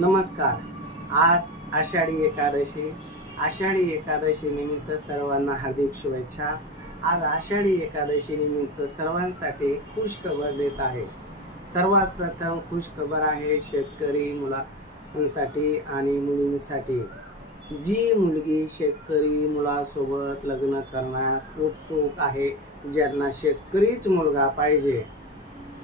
नमस्कार. आज आषाढी एकादशी. आषाढी एकादशी निमित्त सर्वांना हार्दिक शुभेच्छा. आज आषाढी एकादशी निमित्त सर्वांसाठी खुश खबर देत आहे. सर्वात प्रथम खुश खबर आहे शेतकरी मुलांसाठी आणि मुलींसाठी. जी मुलगी शेतकरी मुलासोबत लग्न करण्यास उत्सुक आहे ज्यांना शेतकरीच मुलगा पाहिजे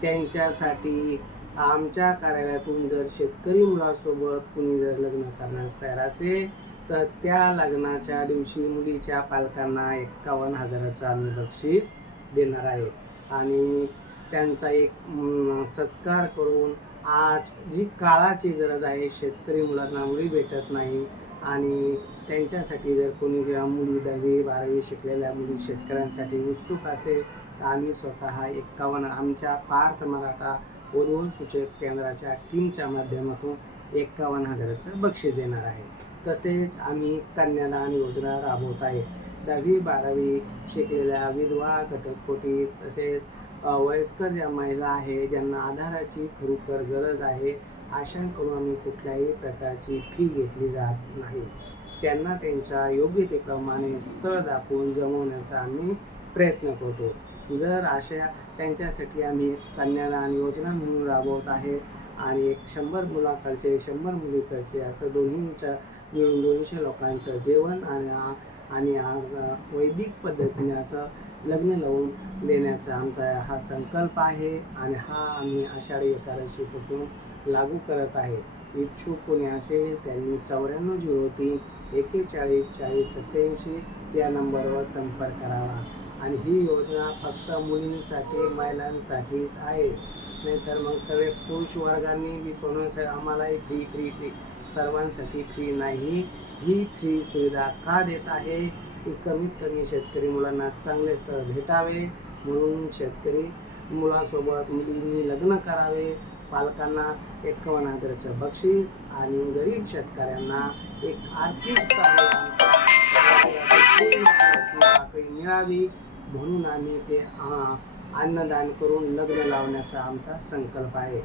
त्यांच्यासाठी आमच्या कार्यालयातून जर शेतकरी मुलासोबत कुणी जर लग्न करण्यास तयार असेल तर त्या लग्नाच्या दिवशी मुलीच्या पालकांना एक्कावन्न हजाराचं आम्ही बक्षीस देणार आहे आणि त्यांचा एक सत्कार करून आज जी काळाची गरज आहे शेतकरी मुलांना मुली भेटत नाही आणि त्यांच्यासाठी जर कोणी जेव्हा मुली दहावी बारावी शिकलेल्या मुली शेतकऱ्यांसाठी उत्सुक असेल तर आम्ही स्वतः एक्कावन्न आमच्या पार्थ मराठा वधू सूचक केंद्राच्या टीमच्या माध्यमातून एक्कावन्न हजाराचं बक्षीस देणार आहे. तसेच आम्ही कन्यादान योजना राबवत आहे. दहावी बारावी शिकलेल्या विधवा घटस्फोटी तसेच वयस्कर ज्या महिला आहे ज्यांना आधाराची खरोखर गरज आहे अशांकडून आम्ही कुठल्याही प्रकारची फी घेतली जात नाही. त्यांना त्यांच्या योग्यतेप्रमाणे स्थळ दाखवून जमवण्याचा आम्ही प्रयत्न करतो. जर अशा त्यांच्यासाठी आम्ही कन्यादान योजना म्हणून राबवत आहे आणि एक शंभर मुलाकडचे शंभर मुलीकडचे असं दोन्हींच्या मिळून दोनशे लोकांचं जेवण आणि आणि वैदिक पद्धतीने असं लग्न लावून देण्याचा आमचा हा संकल्प आहे आणि हा आम्ही आषाढी एकादशीपासून लागू करत आहे. इच्छुक कोणी असेल त्यांनी चौऱ्याण्णव झिरो तीन एकेचाळीस चाळीस सत्याऐंशी या नंबरवर संपर्क करावा. आणि ही योजना फक्त मुलींसाठी महिलांसाठीच आहे. नाहीतर मग सगळे पुरुष वर्गांनी बी सोडून आम्हालाही फ्री फ्री फ्री सर्वांसाठी फ्री नाही. ही फ्री सुविधा का देत आहे? की कमीत कमी शेतकरी मुलांना चांगले स्थळ भेटावे. म्हणून शेतकरी मुलासोबत मुलींनी लग्न करावे. पालकांना एकावन्न हजाराचं बक्षीस आणि गरीब शेतकऱ्यांना एक आर्थिक सहाय्य पातळी मिळावी. म्हणून आम्ही ते अन्नदान करून लग्न लावण्याचा आमचा संकल्प आहे.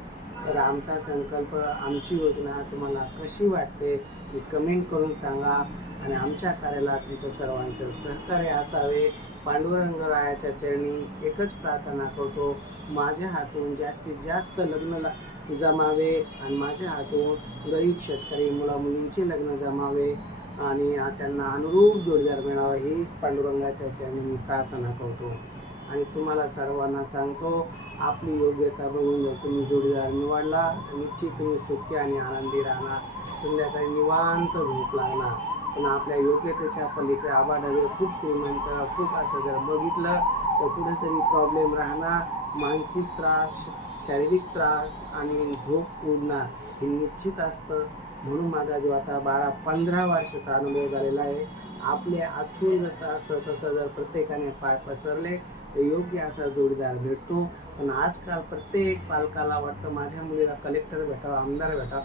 तर आमचा संकल्प आमची योजना तुम्हाला कशी वाटते ती कमेंट करून सांगा आणि आमच्या कार्याला तुमच्या सर्वांचं सहकार्य असावे. पांडुरंगरायाच्या चरणी एकच प्रार्थना करतो माझ्या हातून जास्तीत जास्त लग्न ला- जमावे आणि माझ्या हातून गरीब शेतकरी मुलामुलींचे लग्न जमावे. आणि त्यांना अनुरूप जोडीदार मिळावा ही पांडुरंगाच्या याच्याने मी प्रार्थना करतो. आणि तुम्हाला सर्वांना सांगतो आपली योग्यता बघून जर तुम्ही जोडीदार निवडला तर निश्चित तुम्ही सुखी आणि आनंदी राहणार. संध्याकाळी निवांत झोप लागणार. पण आपल्या योग्यतेच्या पलीकडे आबाढावे खूप श्रीमंत खूप असं जर बघितलं तर कुठेतरी प्रॉब्लेम राहणार. मानसिक त्रास शारीरिक त्रास आणि झोप उडणार हे निश्चित असतं. म्हणून माझा जो आता बारा पंधरा वर्षाचा अनुभव झालेला आहे आपले आतून जसं असतं तसं जर प्रत्येकाने पाय पसरले तर योग्य असा जोडीदार भेटतो. पण आजकाल प्रत्येक पालकाला वाटतं माझ्या मुलीला कलेक्टर भेटावं आमदार भेटावं.